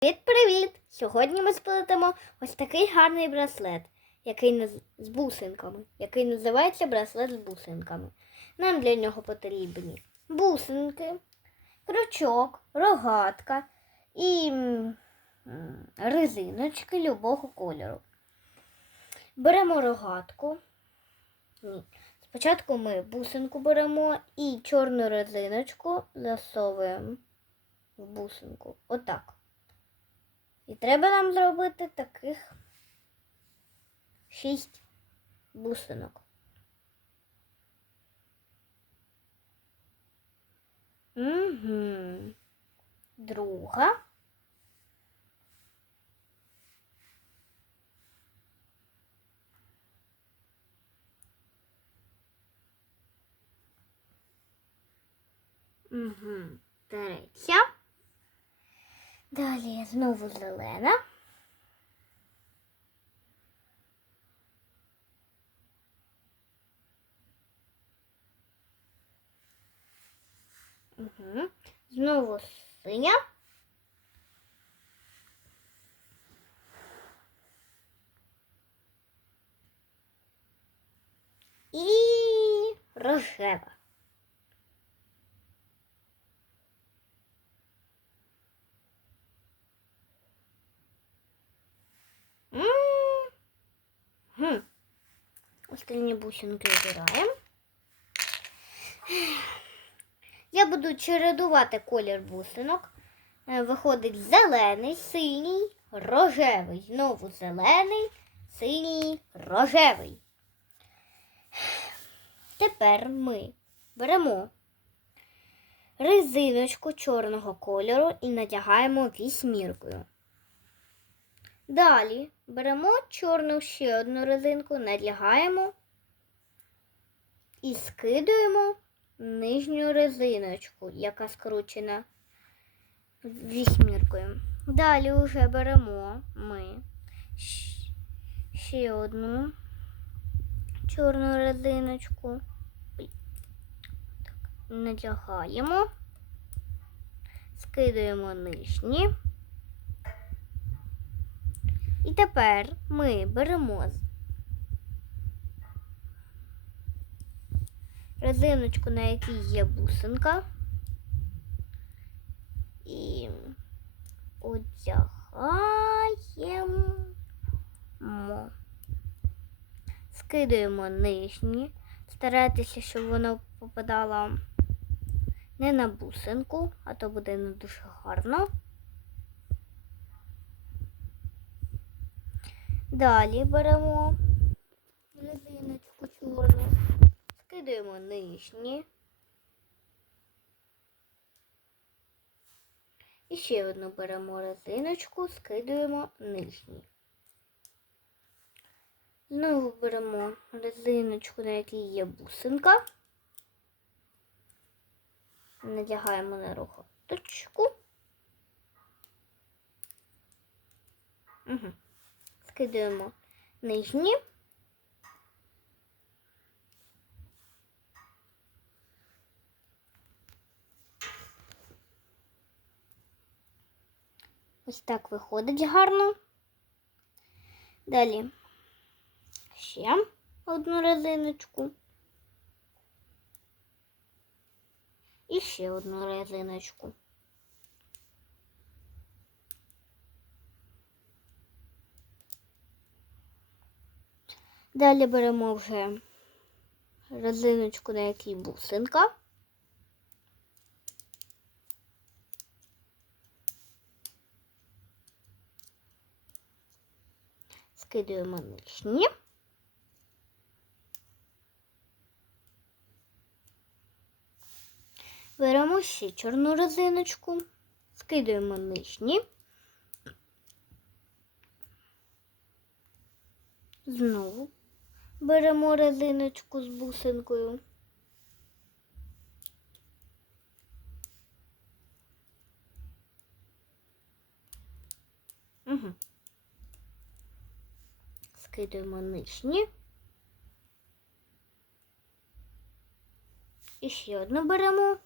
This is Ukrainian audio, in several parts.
Привіт-привіт! Сьогодні ми сплетемо ось такий гарний браслет, який наз... з бусинками, який називається браслет з бусинками. Нам для нього потрібні бусинки, крючок, рогатка і резиночки любого кольору. Беремо рогатку. Ні. Спочатку ми бусинку беремо і чорну резиночку засовуємо в бусинку. Отак. І треба нам зробити таких шість бусинок. Угу. Друга. Угу. Третя. Далі знову зелена. Знову синя. І рожева. Угу. Остальні бусинки обираємо. Я буду чередувати колір бусинок. Е, Виходить зелений, синій, рожевий. Знову зелений, синій, рожевий. Тепер ми беремо резиночку чорного кольору і надягаємо вісьміркою. Далі беремо чорну ще одну резинку, надягаємо і скидуємо нижню резиночку, яка скручена вісьміркою. Далі вже беремо ми ще одну чорну резиночку, надягаємо, скидуємо нижні. І тепер ми беремо резиночку, на якій є бусинка, і одягаємо. Скидуємо нижні. Старайтеся, щоб воно попадало не на бусинку, а то буде не дуже гарно. Далі беремо резиночку чорну, скидаємо нижні. І ще одну беремо резиночку, скидаємо нижні. Знову беремо резиночку, на якій є бусинка. Надягаємо на рогаточку. Угу скидаємо нижні. Ось так виходить гарно. Далі ще одну резиночку. І ще одну резиночку. Далі беремо вже резиночку, на якій бусинка. Скидуємо нижні. Беремо ще чорну резиночку, скидуємо нижні. Знову беремо резиночку з бусинкою. Угу. Скидуємо нижні. І ще одну беремо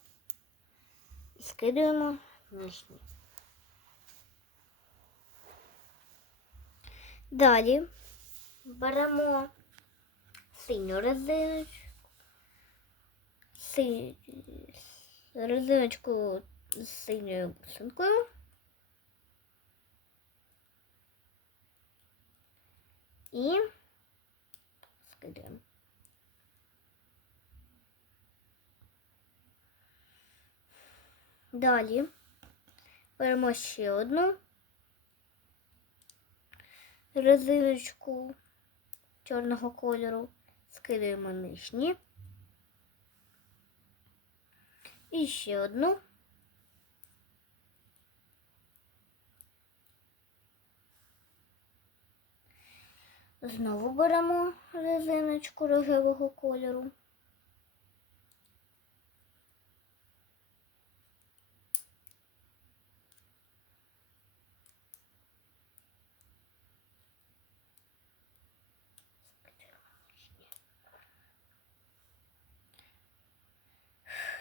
і скидуємо нижні. Далі беремо синю резиночку. Си... Резиночку з синьою бусинкою. І скидаємо. Далі беремо ще одну резиночку чорного кольору, скидаємо нижні. І ще одну. Знову беремо резиночку рожевого кольору.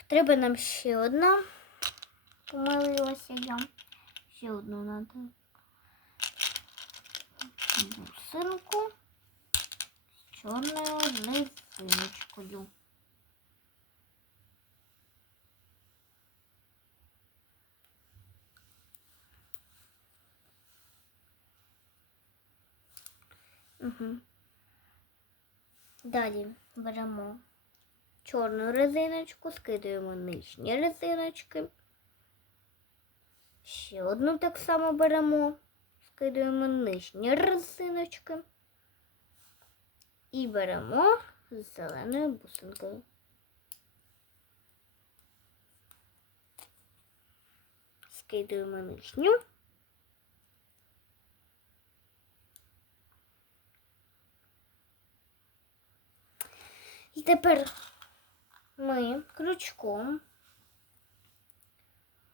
Треба нам ще одна. Помилилася я. Ще одну надо. Бусинку з чорною резиночкою. Угу. Далі беремо чорну резиночку, скидаємо нижні резиночки. Ще одну так само беремо, скидаємо нижні резиночки. І беремо з зеленою бусинкою. Скидуємо нижню. І тепер ми крючком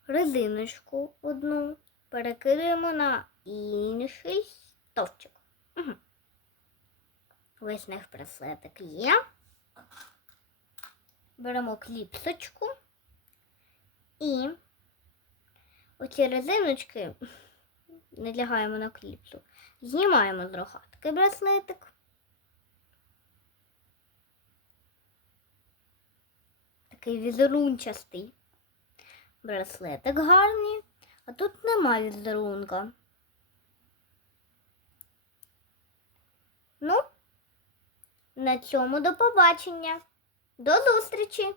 резиночку одну перекидаємо на інший стовпчик. Угу. Ось наш браслетик є. Беремо кліпсочку і оці резиночки налягаємо на кліпсу, знімаємо з рогатки браслетик. Такий візерунчастий браслетик гарний, а тут нема візерунка. Ну, на цьому до побачення. До зустрічі!